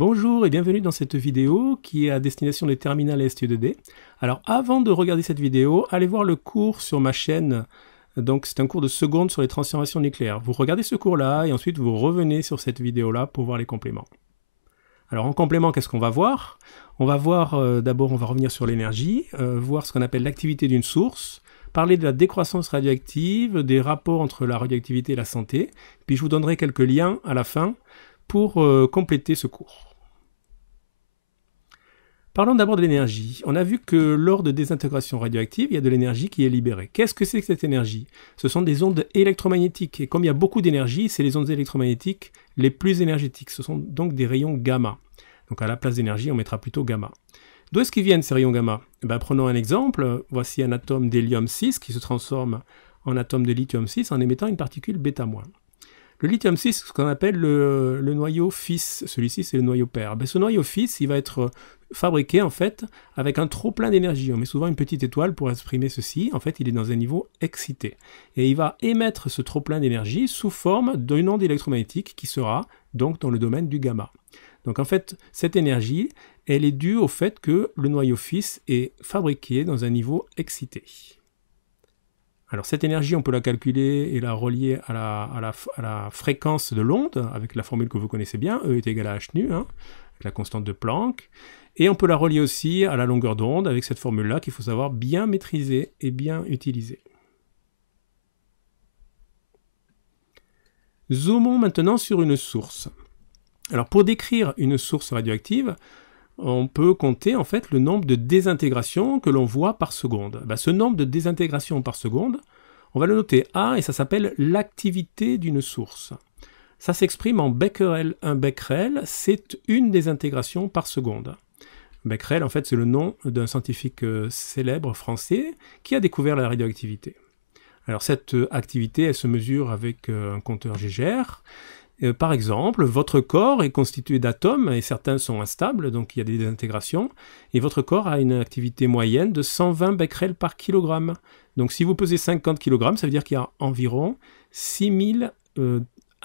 Bonjour et bienvenue dans cette vidéo qui est à destination des terminales STE2D. Alors avant de regarder cette vidéo, allez voir le cours sur ma chaîne. Donc c'est un cours de seconde sur les transformations nucléaires. Vous regardez ce cours-là et ensuite vous revenez sur cette vidéo-là pour voir les compléments. Alors en complément, qu'est-ce qu'on va voir? On va voir, d'abord on va revenir sur l'énergie, voir ce qu'on appelle l'activité d'une source, parler de la décroissance radioactive, des rapports entre la radioactivité et la santé, puis je vous donnerai quelques liens à la fin pour compléter ce cours. Parlons d'abord de l'énergie. On a vu que lors de désintégration radioactive, il y a de l'énergie qui est libérée. Qu'est-ce que c'est que cette énergie? Ce sont des ondes électromagnétiques. Et comme il y a beaucoup d'énergie, c'est les ondes électromagnétiques les plus énergétiques. Ce sont donc des rayons gamma. Donc à la place d'énergie, on mettra plutôt gamma. D'où est-ce qu'ils viennent ces rayons gamma? Prenons un exemple. Voici un atome d'hélium-6 qui se transforme en atome de lithium-6 en émettant une particule β-. Le lithium-6, c'est ce qu'on appelle le noyau fils. Celui-ci, c'est le noyau père. Ce noyau fils, il va être fabriqué en fait avec un trop plein d'énergie. On met souvent une petite étoile pour exprimer ceci. En fait, il est dans un niveau excité. Et il va émettre ce trop plein d'énergie sous forme d'une onde électromagnétique qui sera donc dans le domaine du gamma. Donc en fait, cette énergie, elle est due au fait que le noyau fils est fabriqué dans un niveau excité. Alors cette énergie, on peut la calculer et la relier à la fréquence de l'onde, avec la formule que vous connaissez bien, E est égal à h nu, avec la constante de Planck. Et on peut la relier aussi à la longueur d'onde, avec cette formule-là qu'il faut savoir bien maîtriser et bien utiliser. Zoomons maintenant sur une source. Alors pour décrire une source radioactive, on peut compter en fait le nombre de désintégrations que l'on voit par seconde. Ce nombre de désintégrations par seconde, on va le noter A et ça s'appelle l'activité d'une source. Ça s'exprime en becquerel. Un becquerel, c'est une désintégration par seconde. Becquerel, en fait, c'est le nom d'un scientifique célèbre français qui a découvert la radioactivité. Alors cette activité, elle se mesure avec un compteur Geiger. Par exemple, votre corps est constitué d'atomes et certains sont instables, donc il y a des désintégrations, et votre corps a une activité moyenne de 120 becquerels par kilogramme. Donc si vous pesez 50 kg, ça veut dire qu'il y a environ 6000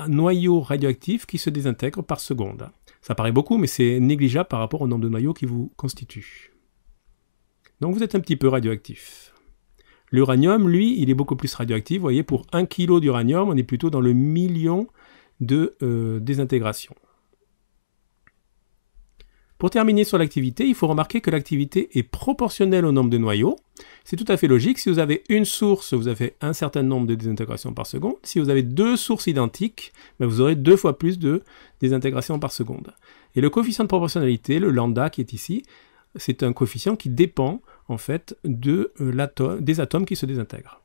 noyaux radioactifs qui se désintègrent par seconde. Ça paraît beaucoup, mais c'est négligeable par rapport au nombre de noyaux qui vous constituent. Donc vous êtes un petit peu radioactif. L'uranium, lui, il est beaucoup plus radioactif. Vous voyez, pour 1 kg d'uranium, on est plutôt dans le million de désintégration. Pour terminer sur l'activité, il faut remarquer que l'activité est proportionnelle au nombre de noyaux. C'est tout à fait logique. Si vous avez une source, vous avez un certain nombre de désintégrations par seconde. Si vous avez deux sources identiques, vous aurez 2 fois plus de désintégrations par seconde. Et le coefficient de proportionnalité, le lambda qui est ici, c'est un coefficient qui dépend en fait des atomes qui se désintègrent.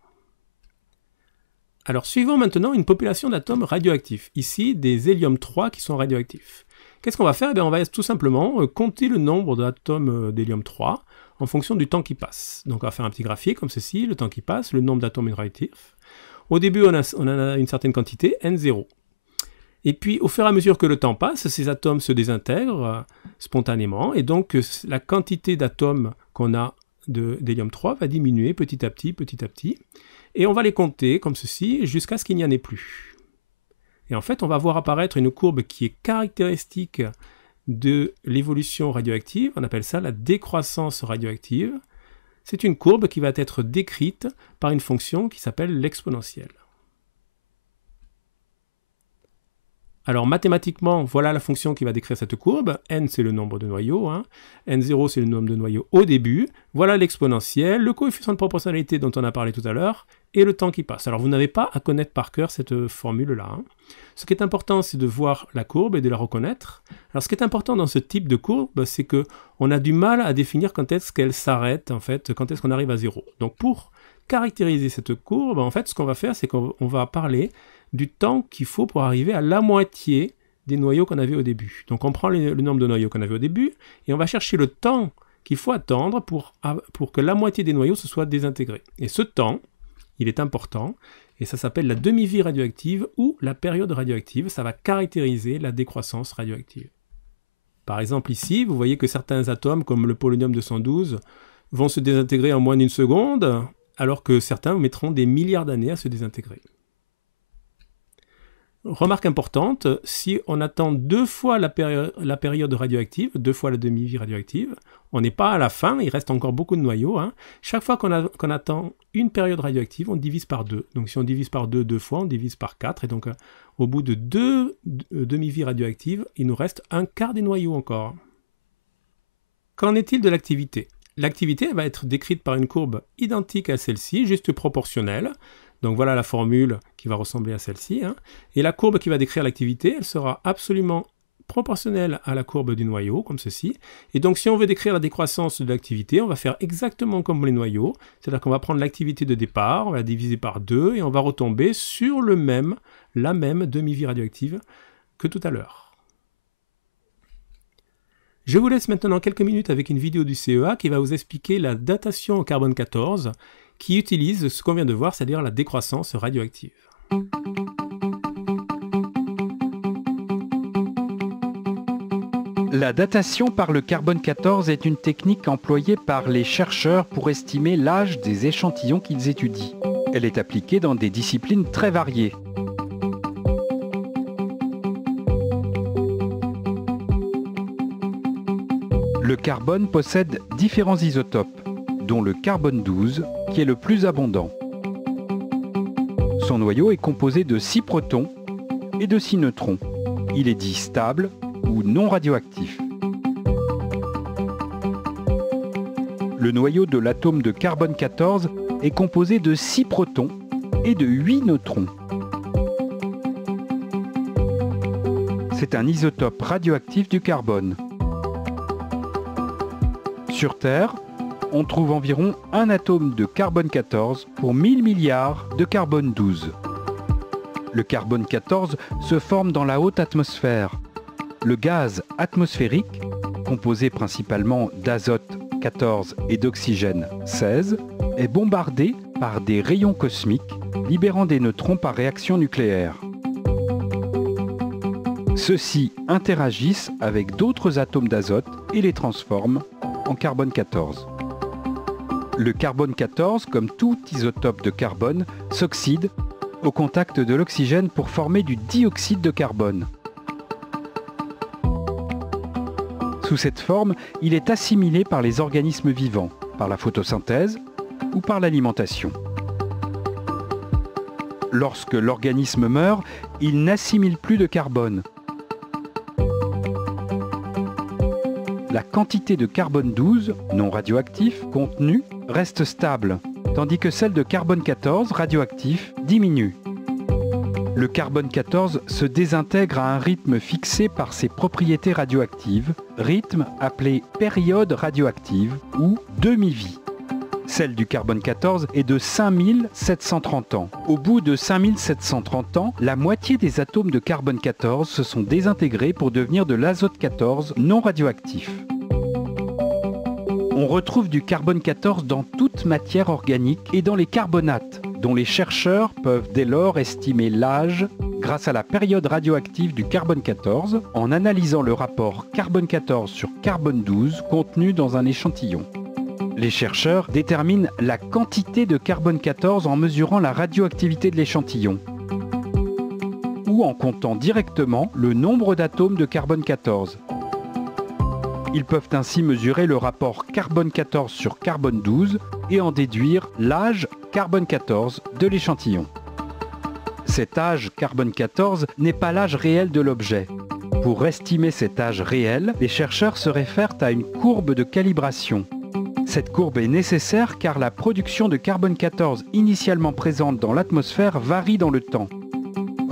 Alors, suivons maintenant une population d'atomes radioactifs. Ici, des hélium-3 qui sont radioactifs. Qu'est-ce qu'on va faire? On va tout simplement compter le nombre d'atomes d'hélium-3 en fonction du temps qui passe. Donc, on va faire un petit graphique comme ceci, le temps qui passe, le nombre d'atomes radioactifs. Au début, on en a une certaine quantité, N0. Et puis, au fur et à mesure que le temps passe, ces atomes se désintègrent spontanément. Et donc, la quantité d'atomes qu'on a d'hélium-3 va diminuer petit à petit, petit à petit. Et on va les compter comme ceci jusqu'à ce qu'il n'y en ait plus. Et en fait, on va voir apparaître une courbe qui est caractéristique de l'évolution radioactive. On appelle ça la décroissance radioactive. C'est une courbe qui va être décrite par une fonction qui s'appelle l'exponentielle. Alors mathématiquement, voilà la fonction qui va décrire cette courbe. N, c'est le nombre de noyaux. N0, c'est le nombre de noyaux au début. Voilà l'exponentielle, le coefficient de proportionnalité dont on a parlé tout à l'heure, et le temps qui passe. Alors vous n'avez pas à connaître par cœur cette formule-là. Ce qui est important, c'est de voir la courbe et de la reconnaître. Alors ce qui est important dans ce type de courbe, c'est qu'on a du mal à définir quand est-ce qu'elle s'arrête, en fait, quand est-ce qu'on arrive à 0. Donc pour caractériser cette courbe, en fait, ce qu'on va faire, c'est qu'on va parler du temps qu'il faut pour arriver à la moitié des noyaux qu'on avait au début. Donc on prend le nombre de noyaux qu'on avait au début et on va chercher le temps qu'il faut attendre pour que la moitié des noyaux se soient désintégrés. Et ce temps, il est important et ça s'appelle la demi-vie radioactive ou la période radioactive. Ça va caractériser la décroissance radioactive. Par exemple ici, vous voyez que certains atomes comme le polonium 212 vont se désintégrer en moins d'une seconde alors que certains mettront des milliards d'années à se désintégrer. Remarque importante, si on attend 2 fois la période radioactive, 2 fois la demi-vie radioactive, on n'est pas à la fin, il reste encore beaucoup de noyaux. Hein. Chaque fois qu'on attend une période radioactive, on divise par 2. Donc si on divise par 2 fois, on divise par 4. Et donc au bout de 2 demi-vies radioactives, il nous reste un quart des noyaux encore. Qu'en est-il de l'activité ? L'activité va être décrite par une courbe identique à celle-ci, juste proportionnelle. Donc voilà la formule qui va ressembler à celle-ci. Hein. Et la courbe qui va décrire l'activité, elle sera absolument proportionnelle à la courbe du noyau, comme ceci. Et donc si on veut décrire la décroissance de l'activité, on va faire exactement comme les noyaux. C'est-à-dire qu'on va prendre l'activité de départ, on va la diviser par 2 et on va retomber sur la même demi-vie radioactive que tout à l'heure. Je vous laisse maintenant quelques minutes avec une vidéo du CEA qui va vous expliquer la datation au carbone 14 qui utilise ce qu'on vient de voir, c'est-à-dire la décroissance radioactive. La datation par le carbone 14 est une technique employée par les chercheurs pour estimer l'âge des échantillons qu'ils étudient. Elle est appliquée dans des disciplines très variées. Le carbone possède différents isotopes, dont le carbone 12, qui est le plus abondant. Son noyau est composé de 6 protons et de 6 neutrons. Il est dit stable ou non radioactif. Le noyau de l'atome de carbone 14 est composé de 6 protons et de 8 neutrons. C'est un isotope radioactif du carbone. Sur Terre, on trouve environ un atome de carbone 14 pour 1000 milliards de carbone 12. Le carbone 14 se forme dans la haute atmosphère. Le gaz atmosphérique, composé principalement d'azote 14 et d'oxygène 16, est bombardé par des rayons cosmiques, libérant des neutrons par réaction nucléaire. Ceux-ci interagissent avec d'autres atomes d'azote et les transforment en carbone 14. Le carbone 14, comme tout isotope de carbone, s'oxyde au contact de l'oxygène pour former du dioxyde de carbone. Sous cette forme, il est assimilé par les organismes vivants, par la photosynthèse ou par l'alimentation. Lorsque l'organisme meurt, il n'assimile plus de carbone. La quantité de carbone 12, non radioactif, contenue, reste stable, tandis que celle de carbone 14, radioactif, diminue. Le carbone 14 se désintègre à un rythme fixé par ses propriétés radioactives, rythme appelé période radioactive ou demi-vie. Celle du carbone 14 est de 5730 ans. Au bout de 5730 ans, la moitié des atomes de carbone 14 se sont désintégrés pour devenir de l'azote 14 non radioactif. On retrouve du carbone 14 dans toute matière organique et dans les carbonates, dont les chercheurs peuvent dès lors estimer l'âge grâce à la période radioactive du carbone 14 en analysant le rapport carbone 14 sur carbone 12 contenu dans un échantillon. Les chercheurs déterminent la quantité de carbone 14 en mesurant la radioactivité de l'échantillon ou en comptant directement le nombre d'atomes de carbone 14. Ils peuvent ainsi mesurer le rapport carbone 14 sur carbone 12 et en déduire l'âge carbone 14 de l'échantillon. Cet âge carbone 14 n'est pas l'âge réel de l'objet. Pour estimer cet âge réel, les chercheurs se réfèrent à une courbe de calibration. Cette courbe est nécessaire car la production de carbone 14 initialement présente dans l'atmosphère varie dans le temps.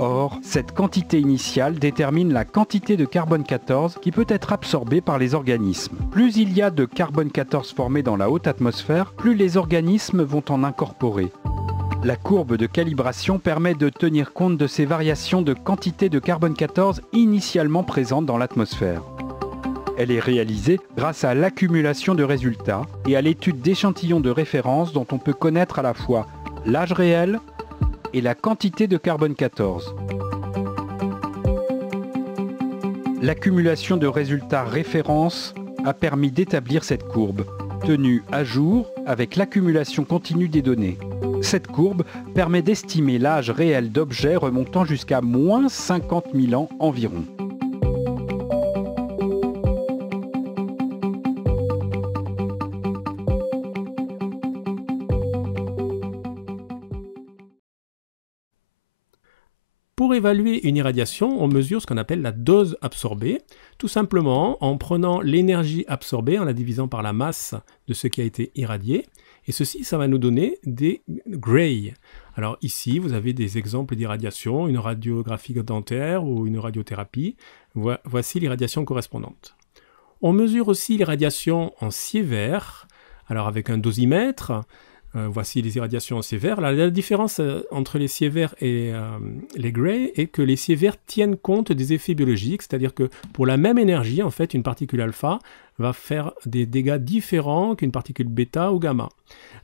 Or, cette quantité initiale détermine la quantité de carbone 14 qui peut être absorbée par les organismes. Plus il y a de carbone 14 formé dans la haute atmosphère, plus les organismes vont en incorporer. La courbe de calibration permet de tenir compte de ces variations de quantité de carbone 14 initialement présentes dans l'atmosphère. Elle est réalisée grâce à l'accumulation de résultats et à l'étude d'échantillons de référence dont on peut connaître à la fois l'âge réel et la quantité de carbone 14. L'accumulation de résultats référence a permis d'établir cette courbe, tenue à jour avec l'accumulation continue des données. Cette courbe permet d'estimer l'âge réel d'objets remontant jusqu'à moins 50 000 ans environ. Pour évaluer une irradiation, on mesure ce qu'on appelle la dose absorbée, tout simplement en prenant l'énergie absorbée, en la divisant par la masse de ce qui a été irradié. Et ceci, ça va nous donner des Gray. Alors ici, vous avez des exemples d'irradiation, une radiographie dentaire ou une radiothérapie. Voici l'irradiation correspondante. On mesure aussi l'irradiation en sievert, alors avec un dosimètre. Voici les irradiations en sievert. La différence entre les sievert et les Gray est que les sievert tiennent compte des effets biologiques, c'est-à-dire que pour la même énergie, en fait, une particule alpha va faire des dégâts différents qu'une particule bêta ou gamma.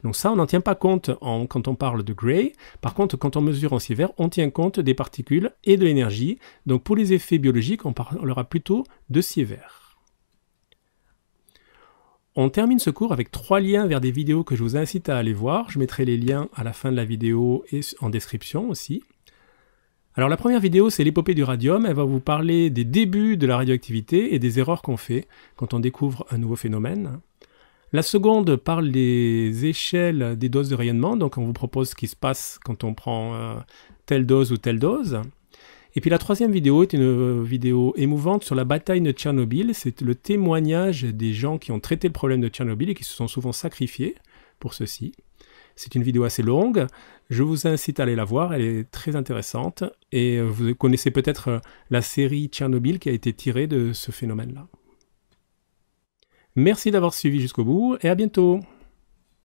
Donc ça, on n'en tient pas compte quand on parle de Gray. Par contre, quand on mesure en sievert, on tient compte des particules et de l'énergie. Donc pour les effets biologiques, on parlera plutôt de sievert. On termine ce cours avec 3 liens vers des vidéos que je vous incite à aller voir. Je mettrai les liens à la fin de la vidéo et en description aussi. Alors la première vidéo, c'est l'épopée du radium. Elle va vous parler des débuts de la radioactivité et des erreurs qu'on fait quand on découvre un nouveau phénomène. La seconde parle des échelles des doses de rayonnement. Donc on vous propose ce qui se passe quand on prend telle dose ou telle dose. Et puis la troisième vidéo est une vidéo émouvante sur la bataille de Tchernobyl. C'est le témoignage des gens qui ont traité le problème de Tchernobyl et qui se sont souvent sacrifiés pour ceci. C'est une vidéo assez longue. Je vous incite à aller la voir, elle est très intéressante. Et vous connaissez peut-être la série Tchernobyl qui a été tirée de ce phénomène-là. Merci d'avoir suivi jusqu'au bout et à bientôt.